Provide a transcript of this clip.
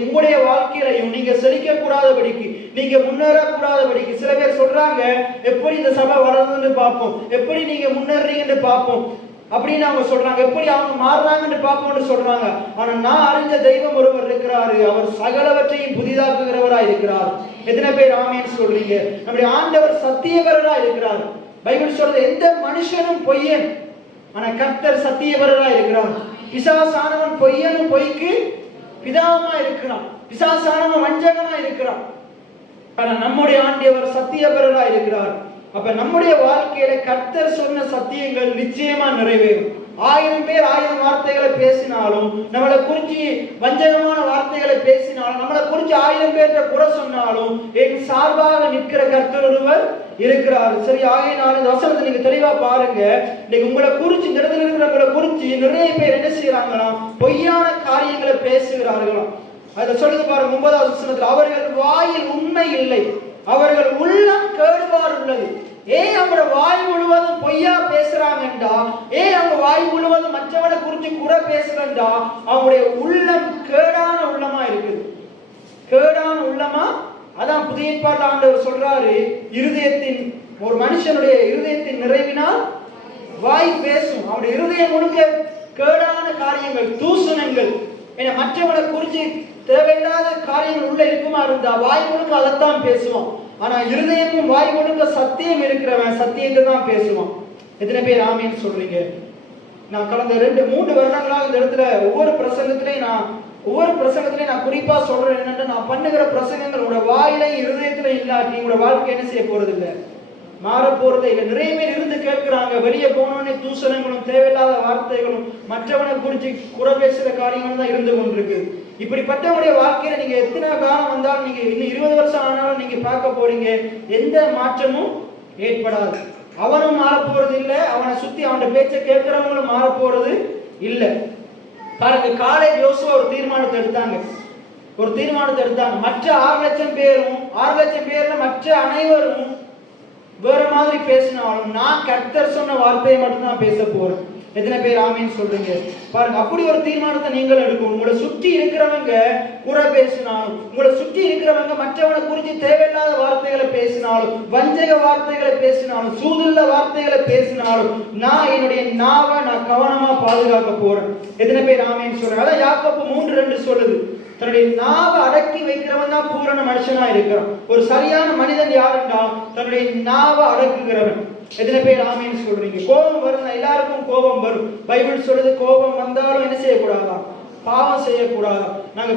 உங்களுடைய வாழ்க்கையிலையும் நீங்க செழிக்க கூடாதபடிக்கு, நீங்க முன்னேறக்கூடாதபடிக்கு சில பேர் சொல்றாங்க, எப்படி இந்த சபை வளருதுன்னு பார்ப்போம், எப்படி நீங்க முன்னேறீங்கன்னு பார்ப்போம் அப்படின்னு அவங்க சொல்றாங்க, எப்படி அவங்க மாறுறாங்கன்னு பார்ப்போம்னு சொல்றாங்க. ஆனா நான் அறிஞ்ச தெய்வம் ஒருவர் இருக்கிறாரு, அவர் சகலவற்றையும் புதிதாக்குகிறவரா இருக்கிறார். எத்தனை பேர் ஆமேன்னு சொல்றீங்க? நம்முடைய ஆண்டவர் சத்தியவரரா இருக்கிறார். பைபிள் சொல்றது எந்த மனுஷனும் பொய்யன், ஆனா கர்த்தர் சத்தியவரரா இருக்கிறார். பிசாசானவன் பொய்யனும் பொய்க்கு பிதாவுமா இருக்கிறான், பிசாசானவன் வஞ்சகனா இருக்கிறான். ஆனா நம்முடைய ஆண்டவர் சத்தியவரரா இருக்கிறார். அப்ப நம்முடைய வாழ்க்கையில கர்த்தர் சொன்ன சத்தியங்கள் நிச்சயமா நிறைவேறும். 1000 பேர் 1000 வார்த்தைகளை பேசினாலும், நம்மளை குறிஞ்சி வஞ்சகமான வார்த்தைகளை பேசினாலும், நம்மளை குறிஞ்சி 1000 பேர்கிட்ட குறை சொன்னாலும், என் சார்பாக நிற்கிற கர்த்தர் ஒருவர் இருக்கிறார். சரி, ஆகையினால இந்த வசனத்தை நீங்க தெளிவா பாருங்க. இன்னைக்கு உங்களை குறிச்சு, இந்த இடத்துல இருக்கிறவங்களை குறிச்சு நிறைய பேர் என்ன செய்யறாங்களாம்? பொய்யான காரியங்களை பேசுகிறார்களாம். அதை சொல்லுது பாருங்க 9வது வசனத்துல, அவர்கள் வாயில் உண்மை இல்லை, அவர்கள் உள்ளம் கேடுபாடு உள்ளது. ஏன் அவங்க வாய் முழுவதும் பொய்யா பேசுறாங்கண்டா, ஏன் அவங்க வாய் முழுவதும் மற்றவனை குறிச்சு குறை பேசுறா, அவங்களுடைய உள்ளம் கேடான உள்ளமா இருக்குது. கேடான உள்ளமா. அதான் புதிய ஏற்பாட்டு ஆண்டவர் சொல்றாரு, இருதயத்தின், ஒரு மனுஷனுடைய இருதயத்தின் நிறைவினால் வாய் பேசும். அவருடைய இருதயம் முழுக்க கேடான காரியங்கள், தூசணங்கள், என மற்றவனை குறிச்சு தேவையில்லாத காரியங்கள் உள்ள இருக்குமா இருந்தா வாய் முழுக்க அதைத்தான் பேசுவான். ஆனா இருதயமும் வாய் முழுக்க சத்தியம் இருக்கிறவன் சத்தியத்தை தான் பேசுவான். எத்தனை பேர் ஆமேன்னு சொல்றீங்க? நான் கடந்த 2-3 வருடங்களாக இந்த இடத்துல ஒவ்வொரு பிரசங்கத்திலையும் நான் குறிப்பா சொல்றேன் என்னன்னா, நான் பண்ணுகிற பிரசங்கங்கள் உங்களோட வாயிலையும் இருதயத்திலையும் இல்லாட்டி உங்களோட வாழ்க்கை என்ன செய்ய போறது இல்லை, மாற போறதே இல்லை. நிறைய பேர் இருந்து கேட்கிறாங்க, வெளியே போனோடனே தூசணங்களும் தேவையில்லாத வார்த்தைகளும் மற்றவனை குறிச்சு குறை பேசுற காரியங்களும் தான் இருந்து கொண்டிருக்கு. இப்படிப்பட்டவனுடைய வாழ்க்கையில நீங்க எத்தனை காலம் வந்தாலும், நீங்க இன்னும் 20 வருஷம் ஆனாலும் நீங்க பார்க்க போறீங்க, எந்த மாற்றமும் ஏற்படாது. அவனும் மாற போறது இல்லை, அவனை சுத்தி அவன் பேச்சை கேட்கிறவங்களும் மாற போறது இல்லை. பாருங்க, காலை யோசுவா ஒரு தீர்மானத்தை எடுத்தாங்க. மற்ற 6 லட்சம் பேரும் 6 லட்சம் பேர்ல மற்ற அனைவரும் வேற மாதிரி பேசினாலும் நான் கர்த்தர் சொன்ன வார்த்தையை மட்டும்தான் பேச போறேன். எத்தனை பேர் ஆமேன்னு சொல்றீங்க? பாருங்க, அப்படி ஒரு தீர்மானத்தை நீங்கள் எடுக்கணும். உங்களை சுற்றி இருக்கிறவங்க குறை பேசினாலும், உங்களை சுற்றி இருக்கிறவங்க மற்றவனை குறித்து தேவையில்லாத வார்த்தைகளை பேசினாலும், வஞ்சக வார்த்தைகளை பேசினாலும், சூதுள்ள வார்த்தைகளை பேசினாலும், நான் என்னுடைய நாவை நான் கவனமா பாதுகாக்க போறேன். எத்தனை பேர் ஆமேன்னு சொல்றேன்? அதான் யாக்கோபு 3:2 சொல்லுது, தன்னுடைய நாவை அடக்கி வைக்கிறவன் தான் பூரண மனுஷனா இருக்கிறான். ஒரு சரியான மனிதன் யாருன்னா தன்னுடைய நாவை அடக்குகிறவன். எத்தனை பேர் ஆமேன்னு சொல்றீங்க? கோபம் வரும், எல்லாருக்கும் கோபம் வரும். பைபிள் சொல்லுது, கோபம் வந்தாலும் என்ன செய்யக்கூடாதா? பாவம் செய்யக்கூடாதா? நாங்க